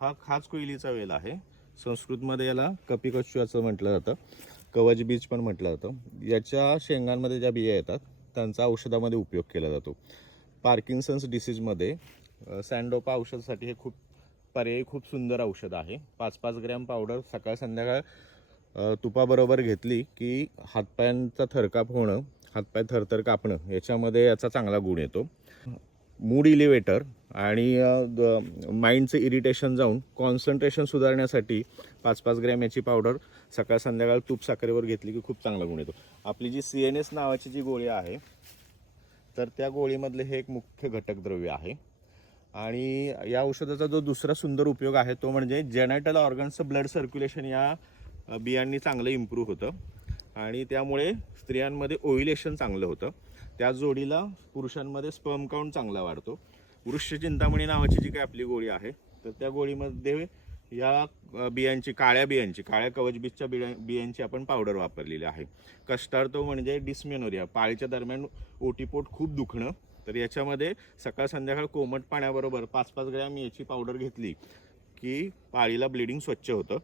हा खाच कोयलीचा वेल आहे. संस्कृतमध्ये याला कपिकच्चू असं म्हटलं जातं, कवच बीज पण म्हटलं जातं. याच्या शेंगांमध्ये ज्या बिया येतात त्यांचा औषधामध्ये उपयोग केला जातो. पार्किन्सन्स डिसीजमध्ये सँडोपा औषधासाठी हे पर्यायी खूप सुंदर औषध आहे. 5-5 ग्रॅम पावडर सकाळ संध्याकाळ तुपाबरोबर घेतली की हातपायांचा थरकाप होणं, हातपाय थरथर कापणं याच्यामध्ये याचा चांगला गुण येतो. मूड इलिव्हेटर आणि माइंडचं इरिटेशन जाऊन कॉन्सन्ट्रेशन सुधारण्यासाठी 5-5 ग्रॅम याची पावडर सकाळ संध्याकाळ तूप साखरेवर घेतली की खूप चांगला गुण येतो. आपली जी CNS नावाची जी गोळी आहे तर त्या गोळीमधले हे एक मुख्य घटक द्रव्य आहे. आणि या औषधाचा जो दुसरा सुंदर उपयोग आहे तो म्हणजे जेनेटल ऑर्गन्सचं ब्लड सर्क्युलेशन या बियांनी चांगलं इम्प्रूव्ह होतं आणि त्यामुळे स्त्रियांमध्ये ओव्युलेशन चांगलं होतं. त्या जोडीला पुरुषांमध्ये स्पर्म काउंट चांगला वाढतो. वृक्षचिंतामणी नावाची जी काही आपली गोळी आहे तर त्या गोळीमध्ये या बियांची काळ्या कवचबीजच्या बियांची आपण पावडर वापरलेली आहे. कष्टार्थ म्हणजे डिस्मेनोरिया, पाळीच्या दरम्यान ओटीपोट खूप दुखणं, तर याच्यामध्ये सकाळ संध्याकाळ कोमट पाण्याबरोबर 5-5 ग्रॅम याची पावडर घेतली की पाळीला ब्लिडिंग स्वच्छ होतं.